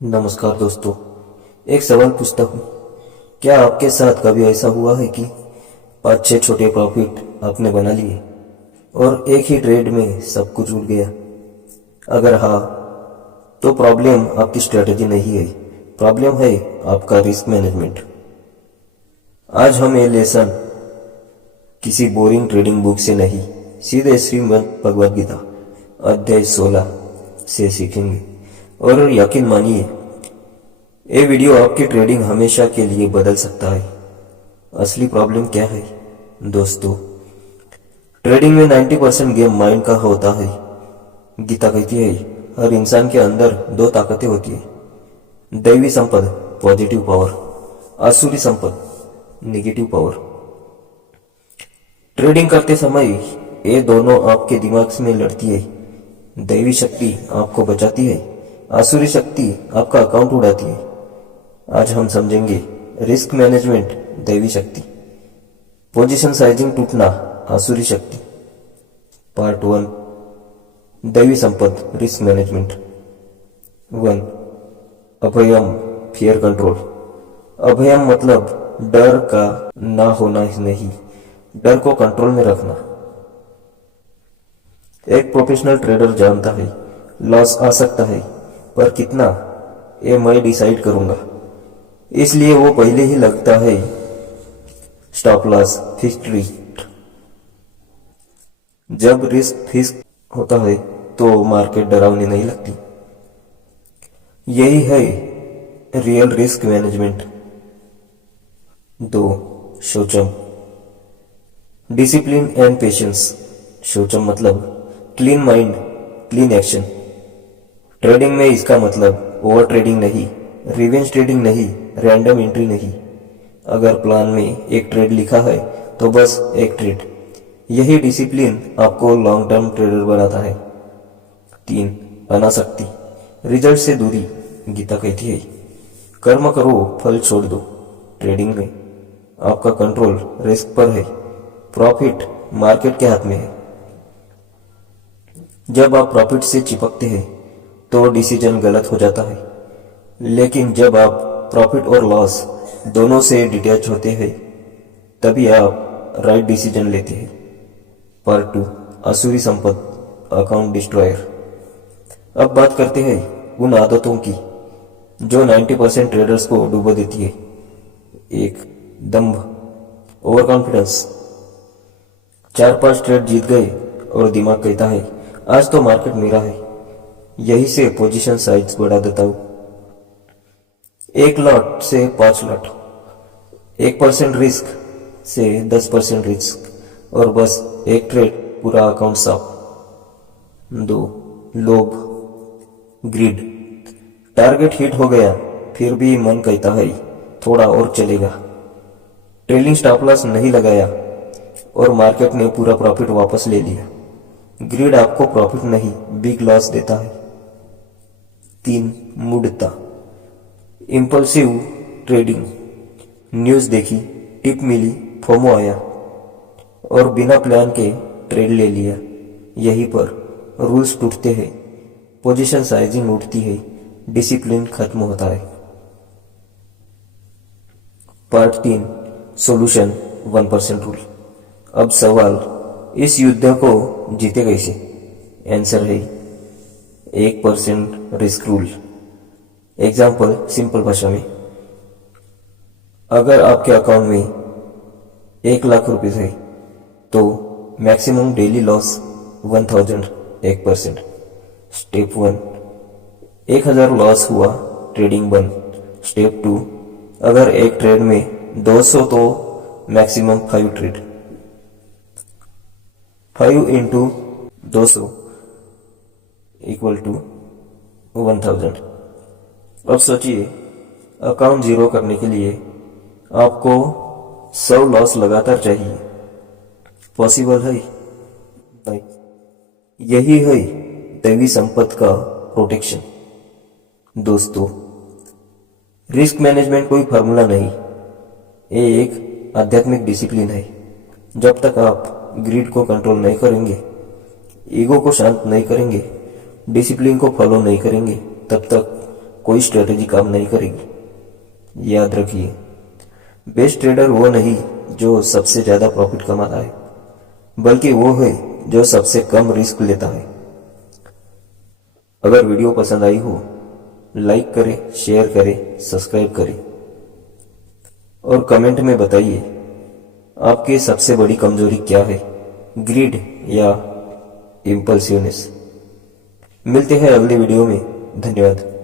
नमस्कार दोस्तों। एक सवाल पूछता हूँ, क्या आपके साथ कभी ऐसा हुआ है कि 5-6 छोटे प्रॉफिट आपने बना लिए और एक ही ट्रेड में सब कुछ उड़ गया? अगर हाँ, तो प्रॉब्लम आपकी स्ट्रेटजी नहीं है, प्रॉब्लम है आपका रिस्क मैनेजमेंट। आज हम ये लेसन किसी बोरिंग ट्रेडिंग बुक से नहीं, सीधे श्रीमद् भगवद गीता अध्याय 16 से सीखेंगे। और यकीन मानिए, ये वीडियो आपकी ट्रेडिंग हमेशा के लिए बदल सकता है। असली प्रॉब्लम क्या है दोस्तों? ट्रेडिंग में 90% गेम माइंड का होता है। गीता कहती है, हर इंसान के अंदर दो ताकतें होती है, दैवी संपद पॉजिटिव पावर, आसुरी संपद नेगेटिव पावर। ट्रेडिंग करते समय ये दोनों आपके दिमाग में लड़ती है। दैवी शक्ति आपको बचाती है, आसुरी शक्ति आपका अकाउंट उड़ाती है। आज हम समझेंगे रिस्क मैनेजमेंट, दैवी शक्ति, पोजीशन साइजिंग टूटना, आसुरी शक्ति। पार्ट 1, दैवी संपद रिस्क मैनेजमेंट 1। अभयम फियर कंट्रोल। अभयम मतलब डर का ना होना ही नहीं, डर को कंट्रोल में रखना। एक प्रोफेशनल ट्रेडर जानता है लॉस आ सकता है, पर कितना ये मैं डिसाइड करूंगा। इसलिए वो पहले ही लगता है स्टॉप लॉस फिक्स्ड रेट। जब रिस्क फिक्स होता है तो मार्केट डरावनी नहीं लगती। यही है रियल रिस्क मैनेजमेंट। 2, शौचम डिसिप्लिन एंड पेशेंस। शौचम मतलब clean mind clean action. Trading में इसका मतलब ओवर ट्रेडिंग नहीं, रिवेंज ट्रेडिंग नहीं, रैंडम एंट्री नहीं। अगर प्लान में एक ट्रेड लिखा है तो बस एक ट्रेड। यही डिसिप्लिन आपको लॉन्ग टर्म ट्रेडर बनाता है। 3, अनासक्ति रिजल्ट से दूरी। गीता कहती है, कर्म करो फल छोड़ दो। ट्रेडिंग में आपका कंट्रोल रिस्क पर है, प्रॉफिट मार्केट के हाथ में है। जब आप प्रॉफिट से चिपकते हैं तो डिसीजन गलत हो जाता है, लेकिन जब आप प्रॉफिट और लॉस दोनों से डिटैच होते हैं तभी आप राइट डिसीजन लेते हैं। पार्ट 2, आसुरी संपद अकाउंट डिस्ट्रॉयर। अब बात करते हैं उन आदतों की जो 90% ट्रेडर्स को डुबो देती है। 1, दंभ ओवर कॉन्फिडेंस। 4-5 ट्रेड जीत गए और दिमाग कहता है आज तो मार्केट मेरा है, यही से पोजीशन साइज बढ़ा देता हूं। 1 लॉट से 5 लॉट, 1% रिस्क से 10% रिस्क और बस एक ट्रेड पूरा अकाउंट साफ। 2, लोभ ग्रिड। टारगेट हिट हो गया फिर भी मन कहता है थोड़ा और चलेगा। ट्रेलिंग स्टॉप लॉस नहीं लगाया और मार्केट ने पूरा प्रॉफिट वापस ले लिया। ग्रिड आपको प्रॉफिट नहीं बिग लॉस देता है। 3, मूढ़ता इम्पल्सिव ट्रेडिंग। न्यूज देखी, टिप मिली, फोमो आया और बिना प्लान के ट्रेड ले लिया। यहीं पर रूल्स टूटते हैं, पोजीशन साइजिंग उठती है, डिसिप्लिन खत्म होता है। Part 3, solution 1% rule. अब सवाल, इस युद्ध को जीते कैसे? आंसर है 1% रिस्क रूल। एग्जाम्पल सिंपल भाषा में, अगर आपके अकाउंट में 1 लाख रुपए है तो maximum daily loss 1000, 1%। Step 1, 1000 loss हुआ, ट्रेडिंग बंद। स्टेप 2, अगर एक ट्रेड में 200 तो maximum 5 trade. 5 into 200 equal to 1000। अब सोचिए, अकाउंट जीरो करने के लिए आपको 100 लॉस लगातार चाहिए। पॉसिबल है? नहीं। यही है दैवी संपत्ति का प्रोटेक्शन। दोस्तों, रिस्क मैनेजमेंट कोई फार्मूला नहीं, ये एक आध्यात्मिक डिसिप्लिन है। जब तक आप ग्रिड को कंट्रोल नहीं करेंगे, ईगो को शांत नहीं करेंगे, डिसिप्लिन को फॉलो नहीं करेंगे, तब तक कोई स्ट्रेटेजी काम नहीं करेगी। याद रखिए, बेस्ट ट्रेडर वो नहीं जो सबसे ज्यादा प्रॉफिट कमाता है, बल्कि वो है जो सबसे कम रिस्क लेता है। अगर वीडियो पसंद आई हो, लाइक करें, शेयर करें, सब्सक्राइब करें और कमेंट में बताइए आपकी सबसे बड़ी कमजोरी क्या है, ग्रीड या इम्पल्सिवनेस। मिलते हैं अगले वीडियो में। धन्यवाद।